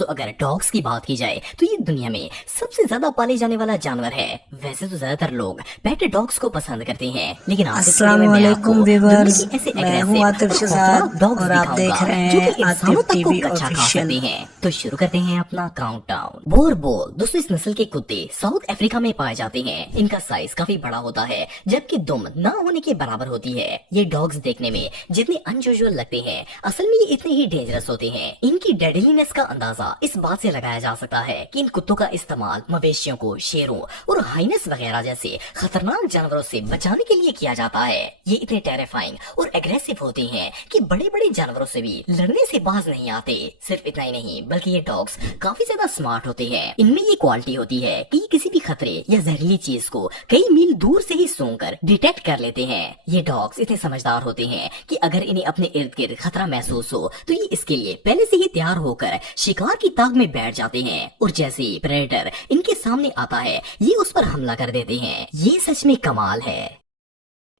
दोस्तों अगर डॉग्स की बात की जाए तो ये दुनिया में सबसे ज्यादा पाले जाने वाला जानवर है। वैसे तो ज्यादातर लोग पेट डॉग्स को पसंद करते हैं, लेकिन आज के वीडियो में मैं आपको अस्सलामुअलैकुम दुनिया व्यूअर्स, के ऐसे मैं हूं एग्रेसिव आतिफ और शहजाद खौफनाक डॉग्स और आप देख दिखाऊंगा रहे जो हैं कि इंसानों आतिफ तक को टीवी कच्चा खा ऑफिशियल। सकते हैं। तो शुरू करते हैं अपना काउंटडाउन। बोरबोल दोस्तों इस नस्ल के कुत्ते साउथ अफ्रीका में पाए जाते हैं। इनका साइज काफी बड़ा होता है, जबकि दुम ना होने के बराबर होती है। ये डॉग्स देखने में जितने अनयूजुअल लगते हैं, असल में ये इतने ही डेंजरस होते हैं। इनकी डेडलीनेस का अंदाजा इस बात से लगाया जा सकता है कि इन कुत्तों का इस्तेमाल मवेशियों को शेरों और हाइनस वगैरह जैसे खतरनाक जानवरों से बचाने के लिए किया जाता है। ये इतने टेरिफाइंग और एग्रेसिव होते हैं कि बड़े बड़े जानवरों से भी लड़ने से बाज नहीं आते। सिर्फ इतना ही नहीं बल्कि ये डॉग्स काफी ज्यादा स्मार्ट होते हैं। इनमें ये क्वालिटी होती है कि ये किसी भी खतरे या जहरीली चीज को कई मील दूर से ही सूंघकर डिटेक्ट कर लेते हैं। ये डॉग्स इतने समझदार होते हैं कि अगर इन्हें अपने इर्द गिर्द खतरा महसूस हो तो ये इसके लिए पहले से ही तैयार होकर शिकार की ताक में बैठ जाते हैं, और जैसे ही प्रेडेटर इनके सामने आता है ये उस पर हमला कर देते हैं। ये सच में कमाल है।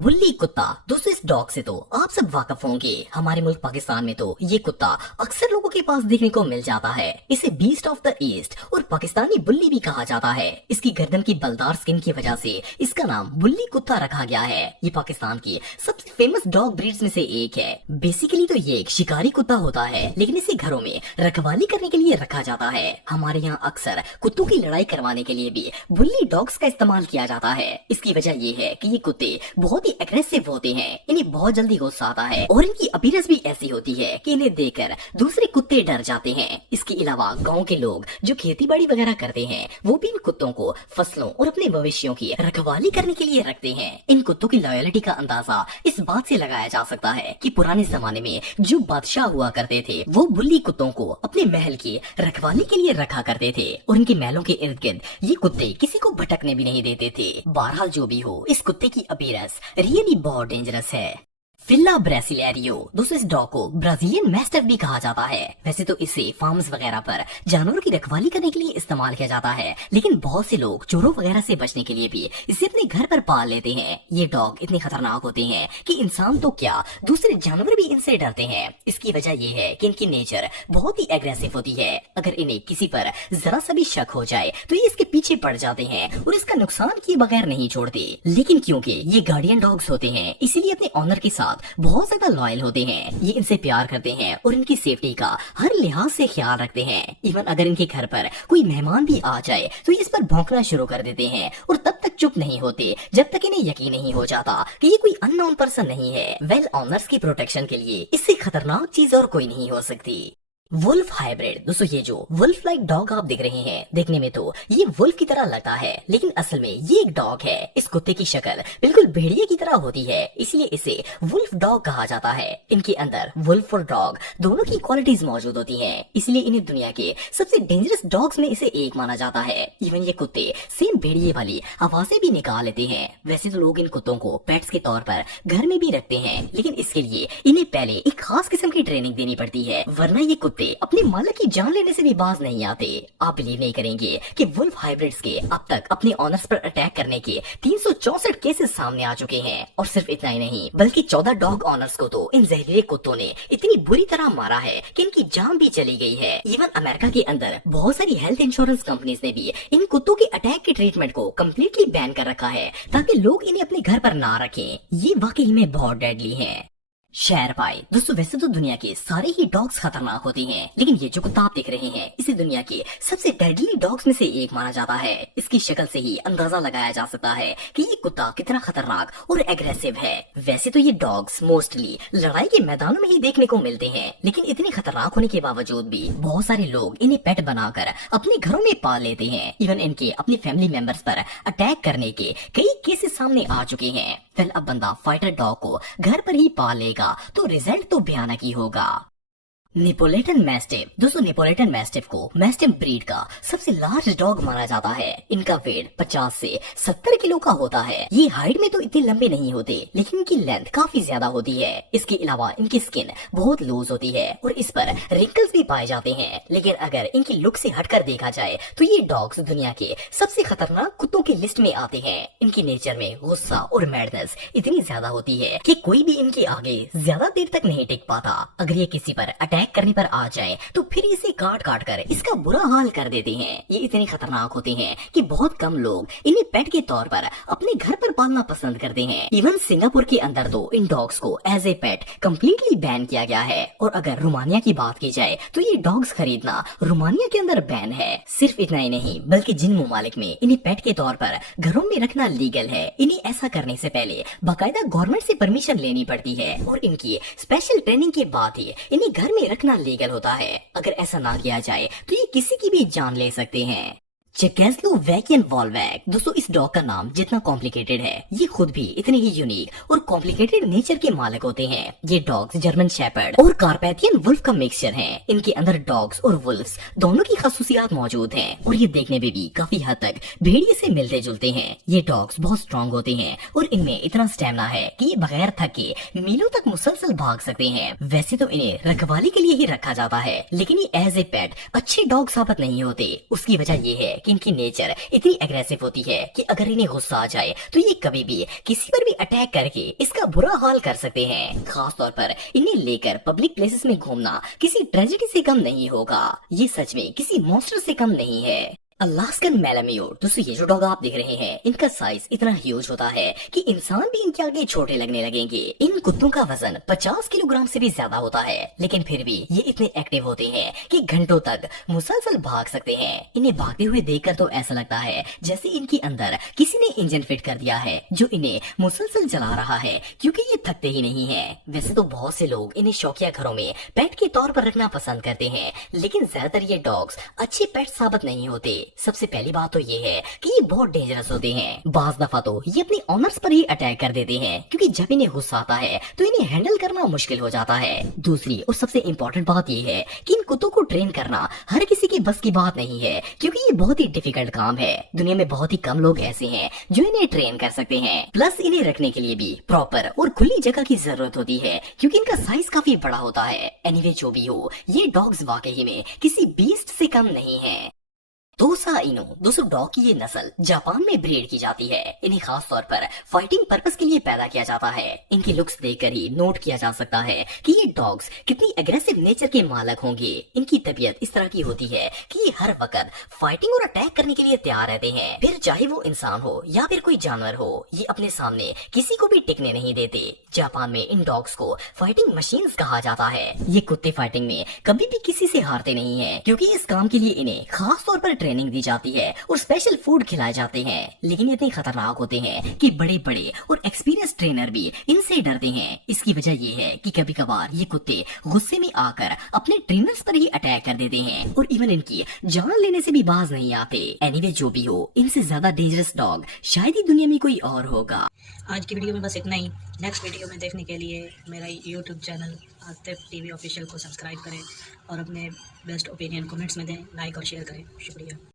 बुल्ली कुत्ता दोस्तों इस डॉग से तो आप सब वाकिफ होंगे। हमारे मुल्क पाकिस्तान में तो ये कुत्ता अक्सर लोगों के पास देखने को मिल जाता है। इसे बीस्ट ऑफ द ईस्ट और पाकिस्तानी बुल्ली भी कहा जाता है। इसकी गर्दन की बलदार स्किन की वजह से इसका नाम बुल्ली कुत्ता रखा गया है। ये पाकिस्तान की सबसे फेमस डॉग ब्रीड्स में से एक है। बेसिकली तो ये एक शिकारी कुत्ता होता है, लेकिन इसे घरों में रखवाली करने के लिए रखा जाता है। हमारे यहाँ अक्सर कुत्तों की लड़ाई करवाने के लिए भी बुल्ली डॉग्स का इस्तेमाल किया जाता है। इसकी वजह ये है कि ये कुत्ते बहुत एग्रेसिव होते हैं, इन्हें बहुत जल्दी गुस्सा आता है और इनकी अपीयरेंस भी ऐसी होती है कि इन्हें देखकर दूसरे कुत्ते डर जाते हैं। इसके अलावा गांव के लोग जो खेती बाड़ी वगैरह करते हैं वो भी इन कुत्तों को फसलों और अपने मवेशियों की रखवाली करने के लिए रखते हैं। इन कुत्तों की लॉयल्टी का अंदाजा इस बात से लगाया जा सकता है कि पुराने जमाने में जो बादशाह हुआ करते थे वो बुल्ली कुत्तों को अपने महल की रखवाली के लिए रखा करते थे, और इनके महलों के इर्द गिर्द ये कुत्ते किसी को भटकने भी नहीं देते थे। बहरहाल जो भी हो, इस कुत्ते की अपीयरेंस रियली बहुत डेंजरस है। फिल्ला ब्रासिलियरो दोस्तों इस डॉग को ब्राजीलियन मैस्टिफ भी कहा जाता है। वैसे तो इसे फार्म्स वगैरह पर जानवरों की रखवाली करने के लिए इस्तेमाल किया जाता है, लेकिन बहुत से लोग चोरों वगैरह से बचने के लिए भी इसे अपने घर पर पाल लेते हैं। ये डॉग इतने खतरनाक होते हैं कि इंसान तो क्या दूसरे जानवर भी इनसे डरते हैं। इसकी वजह ये है कि इनकी नेचर बहुत ही एग्रेसिव होती है। अगर इन्हें किसी पर जरा सा भी शक हो जाए तो ये इसके पीछे पड़ जाते हैं और इसका नुकसान किए बगैर नहीं छोड़ते। लेकिन क्योंकि ये गार्डियन डॉग्स होते हैं इसीलिए अपने ऑनर के साथ बहुत ज्यादा लॉयल होते हैं। ये इनसे प्यार करते हैं और इनकी सेफ्टी का हर लिहाज से ख्याल रखते हैं। इवन अगर इनके घर पर कोई मेहमान भी आ जाए तो ये इस पर भौंकना शुरू कर देते हैं और तब तक चुप नहीं होते जब तक इन्हें यकीन नहीं हो जाता कि ये कोई अननोन पर्सन नहीं है। वेल ऑनर्स की प्रोटेक्शन के लिए इससे खतरनाक चीज और कोई नहीं हो सकती। वुल्फ हाइब्रिड दोस्तों ये जो वुल्फ लाइक डॉग आप देख रहे हैं, देखने में तो ये वुल्फ की तरह लगता है, लेकिन असल में ये एक डॉग है। इस कुत्ते की शक्ल बिल्कुल भेड़िए की तरह होती है, इसलिए इसे वुल्फ डॉग कहा जाता है। इनके अंदर वुल्फ और डॉग दोनों की क्वालिटीज मौजूद होती हैं, इसलिए इन्हें दुनिया के सबसे डेंजरस डॉग्स में इसे एक माना जाता है। इवन ये कुत्ते सेम भेड़िए वाली आवाजें भी निकाल लेते हैं। वैसे तो लोग इन कुत्तों को पेट्स के तौर पर घर में भी रखते हैं, लेकिन इसके लिए इन्हें पहले एक खास किस्म की ट्रेनिंग देनी पड़ती है, वरना ये कुत्ते अपने मालिक की जान लेने से भी बाज नहीं आते। आप बिलीव नहीं करेंगे कि वुल्फ हाइब्रिड्स के अब तक अपने ऑनर्स पर अटैक करने के 364 केसेस सामने आ चुके हैं। और सिर्फ इतना ही नहीं बल्कि 14 डॉग ऑनर्स को तो इन जहरीले कुत्तों ने इतनी बुरी तरह मारा है कि इनकी जान भी चली गई है। इवन अमेरिका के अंदर बहुत सारी हेल्थ इंश्योरेंस कंपनीज ने भी इन कुत्तों के अटैक के ट्रीटमेंट को कम्प्लीटली बैन कर रखा है, ताकि लोग इन्हें अपने घर पर ना रखें। ये वाकई में बहुत डेडली है। शेर पाई दोस्तों वैसे तो दुनिया के सारे ही डॉग्स खतरनाक होते हैं, लेकिन ये जो कुत्ता आप देख रहे हैं इसे दुनिया के सबसे डेडली डॉग्स में से एक माना जाता है। इसकी शक्ल से ही अंदाजा लगाया जा सकता है कि ये कुत्ता कितना खतरनाक और एग्रेसिव है। वैसे तो ये डॉग्स मोस्टली लड़ाई के मैदानों में ही देखने को मिलते हैं, लेकिन इतने खतरनाक होने के बावजूद भी बहुत सारे लोग इन्हें पेट बनाकर अपने घरों में पाल लेते हैं। इवन इनके अपने फैमिली मेंबर्स पर अटैक करने के कई केसेस सामने आ चुके हैं। फिर अब बंदा फाइटर डॉग को घर पर ही पाल लेगा तो रिजल्ट तो भयानक ही होगा। नेपोलिटन मैस्टिफ दोस्तों नेपोलिटन मैस्टिफ को मैस्टिफ ब्रीड का सबसे लार्ज डॉग माना जाता है। इनका वेट 50 से 70 किलो का होता है। ये हाइट में तो इतने लंबे नहीं होते, लेकिन इनकी लेंथ काफी ज्यादा होती है। इसके अलावा इनकी स्किन बहुत लूज होती है और इस पर रिंकल्स भी पाए जाते हैं। लेकिन अगर इनकी लुक से हटकर देखा जाए तो ये डॉग्स दुनिया के सबसे खतरनाक कुत्तों की लिस्ट में आते हैं। इनकी नेचर में गुस्सा और मैडनेस इतनी ज्यादा होती है कि कोई भी इनके आगे ज्यादा देर तक नहीं टिक पाता। अगर ये किसी पर अटैक अटैक करने पर आ जाए तो फिर इसे काट काट कर इसका बुरा हाल कर देते हैं। ये इतने खतरनाक होते हैं कि बहुत कम लोग इन्हें पेट के तौर पर अपने घर पर पालना पसंद करते हैं। इवन सिंगापुर के अंदर तो इन डॉग्स को as a pet completely ban किया गया है। और अगर रोमानिया की बात की जाए तो ये डॉग्स खरीदना रोमानिया के अंदर बैन है। सिर्फ इतना ही नहीं बल्कि जिन ममालिक में इन्हें पेट के तौर पर घरों में रखना लीगल है, इन्हें ऐसा करने से पहले बाकायदा गवर्नमेंट से परमिशन लेनी पड़ती है और इनकी स्पेशल ट्रेनिंग के बाद ही इन्हें घर में रखना लीगल होता है। अगर ऐसा ना किया जाए तो ये किसी की भी जान ले सकते हैं। चेकोस्लोवाकियन वॉल्वैक, दोस्तों इस डॉग का नाम जितना कॉम्प्लिकेटेड है ये खुद भी इतने ही यूनिक और कॉम्प्लिकेटेड नेचर के मालिक होते हैं। ये डॉग्स जर्मन शेपर्ड और कारपैथियन वुल्फ का मिक्सचर हैं। इनके अंदर डॉग्स और वुल्फ्स दोनों की खासूसियात मौजूद हैं और ये देखने में भी काफी हद तक भेड़िए से मिलते जुलते हैं। ये डॉग्स बहुत स्ट्रॉन्ग होते हैं और इनमें इतना स्टेमिना है कि ये बगैर थके मीलों तक मुसलसल भाग सकते हैं। वैसे तो इन्हें रखवाली के लिए ही रखा जाता है, लेकिन ये एज ए पेट अच्छे डॉग साबित नहीं होते। उसकी वजह ये है कि इनकी नेचर इतनी एग्रेसिव होती है कि अगर इन्हें गुस्सा आ जाए तो ये कभी भी किसी पर भी अटैक करके इसका बुरा हाल कर सकते हैं। खास तौर पर इन्हें लेकर पब्लिक प्लेसेस में घूमना किसी ट्रेजेडी से कम नहीं होगा। ये सच में किसी मॉन्स्टर से कम नहीं है। अलास्कन मैलाम्यूर, दोस्तों ये जो डॉग आप देख रहे हैं इनका साइज इतना ह्यूज होता है कि इंसान भी इनके आगे छोटे लगने लगेंगे। इन कुत्तों का वजन 50 किलोग्राम से भी ज्यादा होता है, लेकिन फिर भी ये इतने एक्टिव होते हैं कि घंटों तक मुसलसल भाग सकते हैं। इन्हें भागते हुए देखकर तो ऐसा लगता है जैसे इनके अंदर किसी ने इंजन फिट कर दिया है जो इन्हें मुसलसल चला रहा है, क्योंकि ये थकते ही नहीं है। वैसे तो बहुत से लोग इन्हें शौकिया घरों में पेट के तौर पर रखना पसंद करते हैं, लेकिन ज्यादातर ये डॉग्स अच्छे पेट साबित नहीं होते। सबसे पहली बात तो ये है कि ये बहुत डेंजरस होते हैं। बाज दफा तो ये अपने ऑनर्स पर ही अटैक कर देते हैं, क्योंकि जब इन्हें गुस्सा आता है तो इन्हें हैंडल करना मुश्किल हो जाता है। दूसरी और सबसे इम्पोर्टेंट बात ये है कि इन कुत्तों को ट्रेन करना हर किसी की बस की बात नहीं है, क्योंकि ये बहुत ही डिफिकल्ट काम है। दुनिया में बहुत ही कम लोग ऐसे हैं जो इन्हें ट्रेन कर सकते हैं। प्लस इन्हें रखने के लिए भी प्रॉपर और खुली जगह की जरूरत होती है, क्योंकि इनका साइज काफी बड़ा होता है। एनीवे जो भी हो, ये डॉग्स वाकई में किसी बीस्ट से कम नहीं है। तोसा इनु, दोस्तों डॉग की ये नस्ल जापान में ब्रीड की जाती है। इन्हें खास तौर पर फाइटिंग पर्पस के लिए पैदा किया जाता है। इनकी लुक्स देखकर ही नोट किया जा सकता है कि ये डॉग्स कितनी एग्रेसिव नेचर के मालिक होंगे। इनकी तबीयत इस तरह की होती है कि ये हर वक्त फाइटिंग और अटैक करने के लिए तैयार रहते हैं, फिर चाहे वो इंसान हो या फिर कोई जानवर हो। ये अपने सामने किसी को भी टिकने नहीं देते। जापान में इन डॉग्स को फाइटिंग मशीन्स कहा जाता है। ये कुत्ते फाइटिंग में कभी भी किसी से हारते नहीं है, क्योंकि इस काम के लिए इन्हें खास तौर पर ट्रेनिंग दी जाती है और स्पेशल फूड खिलाए जाते हैं। लेकिन ये इतने खतरनाक होते हैं कि बड़े बड़े और एक्सपीरियंस ट्रेनर भी इनसे डरते हैं। इसकी वजह ये है कि कभी कभार ये कुत्ते गुस्से में आकर अपने ट्रेनर्स पर ही अटैक कर देते हैं और इवन इनकी जान लेने से भी बाज नहीं आते। एनीवे जो भी हो, इनसे ज्यादा डेंजरस डॉग शायद ही दुनिया में कोई और होगा। आज की वीडियो में बस इतना ही। नेक्स्ट वीडियो में देखने के लिए मेरा YouTube channel Atif TV official को सब्सक्राइब करें और अपने बेस्ट ओपिनियन कमेंट्स में दें, लाइक और शेयर करें। शुक्रिया।